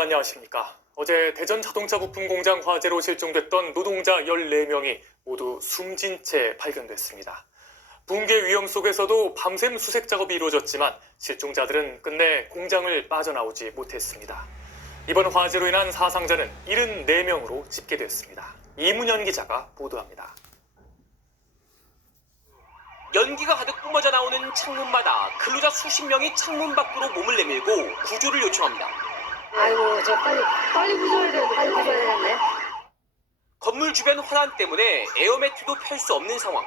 안녕하십니까. 어제 대전 자동차 부품 공장 화재로 실종됐던 노동자 14명이 모두 숨진 채 발견됐습니다. 붕괴 위험 속에서도 밤샘 수색 작업이 이루어졌지만 실종자들은 끝내 공장을 빠져나오지 못했습니다. 이번 화재로 인한 사상자는 74명으로 집계됐습니다. 이문현 기자가 보도합니다. 연기가 가득 뿜어져 나오는 창문마다 근로자 수십 명이 창문 밖으로 몸을 내밀고 구조를 요청합니다. 아이고, 저 빨리 구조해야 되는데, 빨리 구조해야 되네. 건물 주변 화단 때문에 에어매트도 펼 수 없는 상황.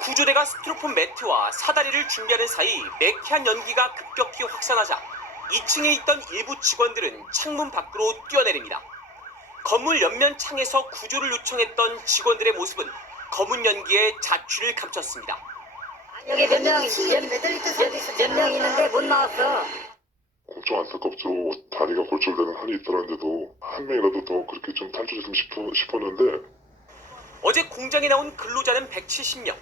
구조대가 스티로폼 매트와 사다리를 준비하는 사이 매캐한 연기가 급격히 확산하자 2층에 있던 일부 직원들은 창문 밖으로 뛰어내립니다. 건물 옆면 창에서 구조를 요청했던 직원들의 모습은 검은 연기에 자취를 감췄습니다. 여기 몇 명 있는데 못 나왔어. 엄청 안타깝죠. 다리가 골절되는 한이 있더라는데도 한 명이라도 더 그렇게 좀 탈출했으면 싶었는데. 어제 공장에 나온 근로자는 170명.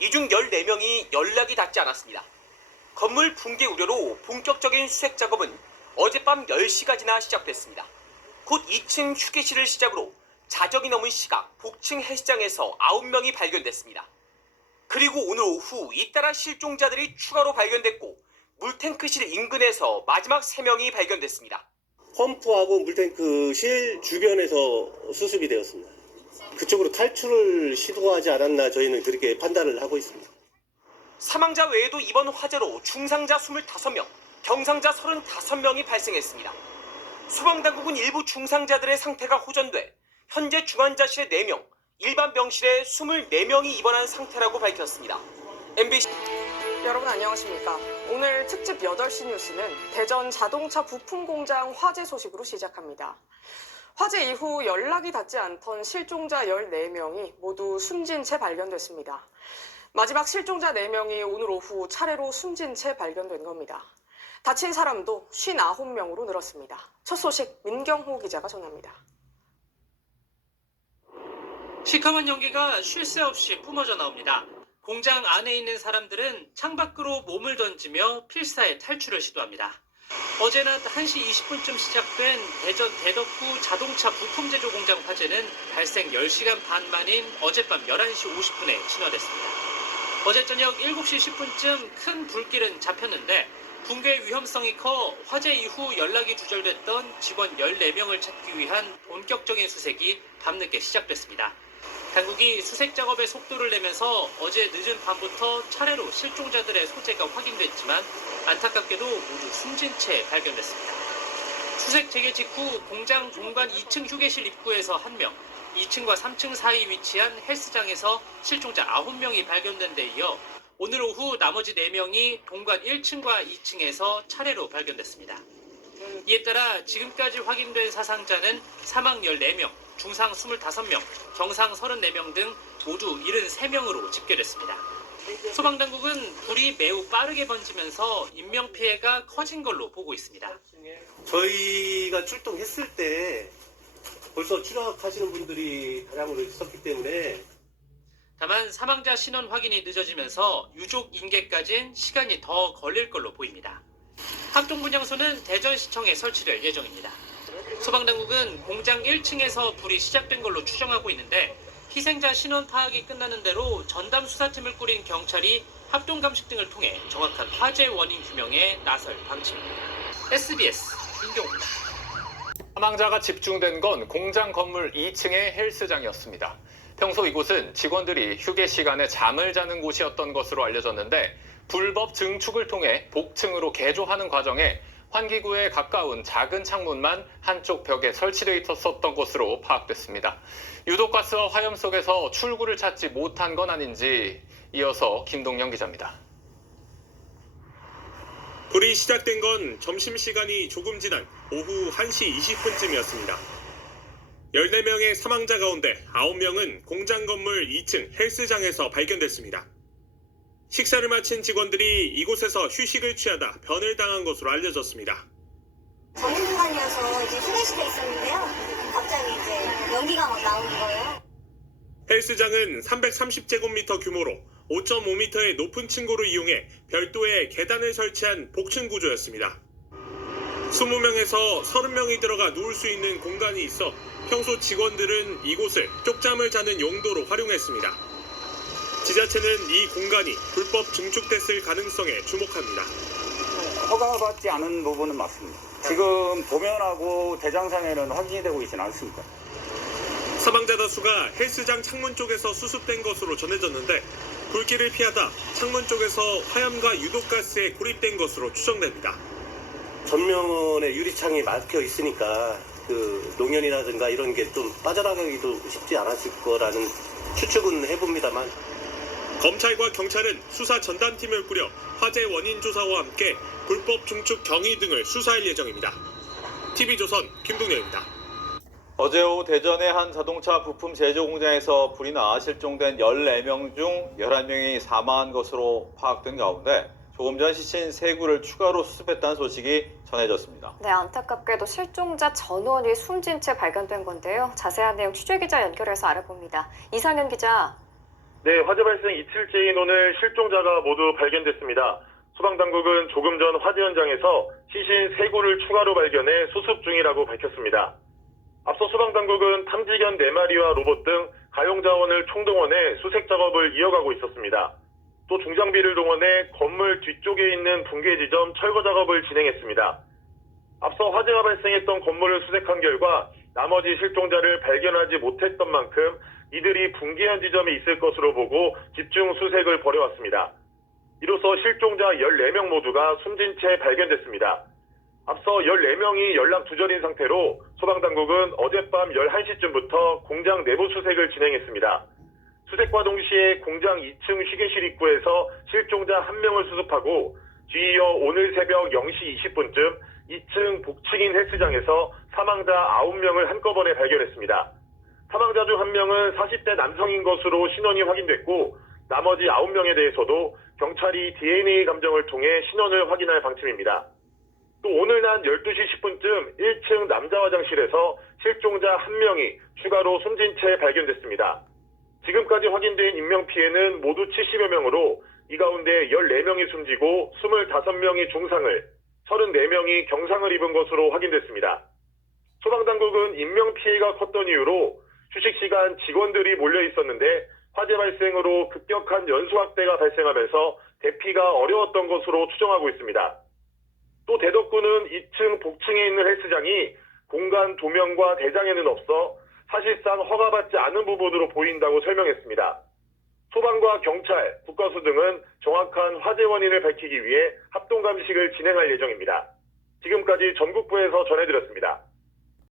이 중 14명이 연락이 닿지 않았습니다. 건물 붕괴 우려로 본격적인 수색 작업은 어젯밤 10시까지나 시작됐습니다. 곧 2층 휴게실을 시작으로 자정이 넘은 시각 복층 헬스장에서 9명이 발견됐습니다. 그리고 오늘 오후 잇따라 실종자들이 추가로 발견됐고 물탱크실 인근에서 마지막 3명이 발견됐습니다. 펌프하고 물탱크실 주변에서 수습이 되었습니다. 그쪽으로 탈출을 시도하지 않았나 저희는 그렇게 판단을 하고 있습니다. 사망자 외에도 이번 화재로 중상자 25명, 경상자 35명이 발생했습니다. 소방당국은 일부 중상자들의 상태가 호전돼 현재 중환자실에 4명, 일반 병실에 24명이 입원한 상태라고 밝혔습니다. MBC 여러분 안녕하십니까. 오늘 특집 8시 뉴스는 대전 자동차 부품 공장 화재 소식으로 시작합니다. 화재 이후 연락이 닿지 않던 실종자 14명이 모두 숨진 채 발견됐습니다. 마지막 실종자 4명이 오늘 오후 차례로 숨진 채 발견된 겁니다. 다친 사람도 59명으로 늘었습니다. 첫 소식 민경호 기자가 전합니다. 시커먼 연기가 쉴 새 없이 뿜어져 나옵니다. 공장 안에 있는 사람들은 창밖으로 몸을 던지며 필사의 탈출을 시도합니다. 어제 낮 1시 20분쯤 시작된 대전 대덕구 자동차 부품 제조 공장 화재는 발생 10시간 반 만인 어젯밤 11시 50분에 진화됐습니다. 어제 저녁 7시 10분쯤 큰 불길은 잡혔는데 붕괴 위험성이 커 화재 이후 연락이 두절됐던 직원 14명을 찾기 위한 본격적인 수색이 밤늦게 시작됐습니다. 당국이 수색 작업에 속도를 내면서 어제 늦은 밤부터 차례로 실종자들의 소재가 확인됐지만 안타깝게도 모두 숨진 채 발견됐습니다. 수색 재개 직후 공장 본관 2층 휴게실 입구에서 1명, 2층과 3층 사이 위치한 헬스장에서 실종자 9명이 발견된 데 이어 오늘 오후 나머지 4명이 본관 1층과 2층에서 차례로 발견됐습니다. 이에 따라 지금까지 확인된 사상자는 사망 14명, 중상 25명, 경상 34명 등 모두 73명으로 집계됐습니다. 소방당국은 불이 매우 빠르게 번지면서 인명피해가 커진 걸로 보고 있습니다. 저희가 출동했을 때 벌써 추락하시는 분들이 다량으로 있었기 때문에 다만 사망자 신원 확인이 늦어지면서 유족 인계까지는 시간이 더 걸릴 걸로 보입니다. 합동분향소는 대전시청에 설치될 예정입니다. 소방당국은 공장 1층에서 불이 시작된 걸로 추정하고 있는데 희생자 신원 파악이 끝나는 대로 전담 수사팀을 꾸린 경찰이 합동감식 등을 통해 정확한 화재 원인 규명에 나설 방침입니다. SBS 민경호입니다. 사망자가 집중된 건 공장 건물 2층의 헬스장이었습니다. 평소 이곳은 직원들이 휴게 시간에 잠을 자는 곳이었던 것으로 알려졌는데 불법 증축을 통해 복층으로 개조하는 과정에 환기구에 가까운 작은 창문만 한쪽 벽에 설치되어 있었던 것으로 파악됐습니다. 유독가스와 화염 속에서 출구를 찾지 못한 건 아닌지 이어서 김동영 기자입니다. 불이 시작된 건 점심시간이 조금 지난 오후 1시 20분쯤이었습니다. 14명의 사망자 가운데 9명은 공장 건물 2층 헬스장에서 발견됐습니다. 식사를 마친 직원들이 이곳에서 휴식을 취하다 변을 당한 것으로 알려졌습니다. 점심시간이어서 이제 휴게실에 있었는데요. 갑자기 이제 연기가 막 나오는 거예요. 헬스장은 330제곱미터 규모로 5.5m의 높은 층고를 이용해 별도의 계단을 설치한 복층 구조였습니다. 20명에서 30명이 들어가 누울 수 있는 공간이 있어 평소 직원들은 이곳을 쪽잠을 자는 용도로 활용했습니다. 지자체는 이 공간이 불법 증축됐을 가능성에 주목합니다. 허가받지 않은 부분은 맞습니다. 지금 도면하고 대장상에는 확인이 되고 있지는 않습니다. 사망자 다수가 헬스장 창문 쪽에서 수습된 것으로 전해졌는데 불길을 피하다 창문 쪽에서 화염과 유독가스에 고립된 것으로 추정됩니다. 전면에 유리창이 막혀 있으니까 그 농연이라든가 이런 게 좀 빠져나가기도 쉽지 않았을 거라는 추측은 해봅니다만 검찰과 경찰은 수사 전담팀을 꾸려 화재 원인 조사와 함께 불법 증축 경위 등을 수사할 예정입니다. TV조선 김동렬입니다. 어제 오후 대전의 한 자동차 부품 제조 공장에서 불이 나 실종된 14명 중 11명이 사망한 것으로 파악된 가운데 조금 전 시신 3구를 추가로 수습했다는 소식이 전해졌습니다. 네, 안타깝게도 실종자 전원이 숨진 채 발견된 건데요. 자세한 내용 취재기자 연결해서 알아봅니다. 이상현 기자. 네, 화재 발생 이틀째인 오늘 실종자가 모두 발견됐습니다. 소방당국은 조금 전 화재 현장에서 시신 3구를 추가로 발견해 수습 중이라고 밝혔습니다. 앞서 소방당국은 탐지견 4마리와 로봇 등 가용자원을 총동원해 수색 작업을 이어가고 있었습니다. 또 중장비를 동원해 건물 뒤쪽에 있는 붕괴 지점 철거 작업을 진행했습니다. 앞서 화재가 발생했던 건물을 수색한 결과 나머지 실종자를 발견하지 못했던 만큼 이들이 붕괴한 지점이 있을 것으로 보고 집중 수색을 벌여왔습니다. 이로써 실종자 14명 모두가 숨진 채 발견됐습니다. 앞서 14명이 연락 두절인 상태로 소방당국은 어젯밤 11시쯤부터 공장 내부 수색을 진행했습니다. 수색과 동시에 공장 2층 휴게실 입구에서 실종자 1명을 수습하고 뒤이어 오늘 새벽 0시 20분쯤 2층 복층인 헬스장에서 사망자 9명을 한꺼번에 발견했습니다. 사망자 중 1명은 40대 남성인 것으로 신원이 확인됐고 나머지 9명에 대해서도 경찰이 DNA 감정을 통해 신원을 확인할 방침입니다. 또 오늘 낮 12시 10분쯤 1층 남자 화장실에서 실종자 1명이 추가로 숨진 채 발견됐습니다. 지금까지 확인된 인명피해는 모두 70여 명으로 이 가운데 14명이 숨지고 25명이 중상을, 34명이 경상을 입은 것으로 확인됐습니다. 소방당국은 인명피해가 컸던 이유로 휴식시간 직원들이 몰려 있었는데 화재 발생으로 급격한 연수확대가 발생하면서 대피가 어려웠던 것으로 추정하고 있습니다. 또 대덕구는 2층 복층에 있는 헬스장이 공간 도면과 대장에는 없어 사실상 허가받지 않은 부분으로 보인다고 설명했습니다. 소방과 경찰, 국가수 등은 정확한 화재 원인을 밝히기 위해 합동감식을 진행할 예정입니다. 지금까지 전국부에서 전해드렸습니다.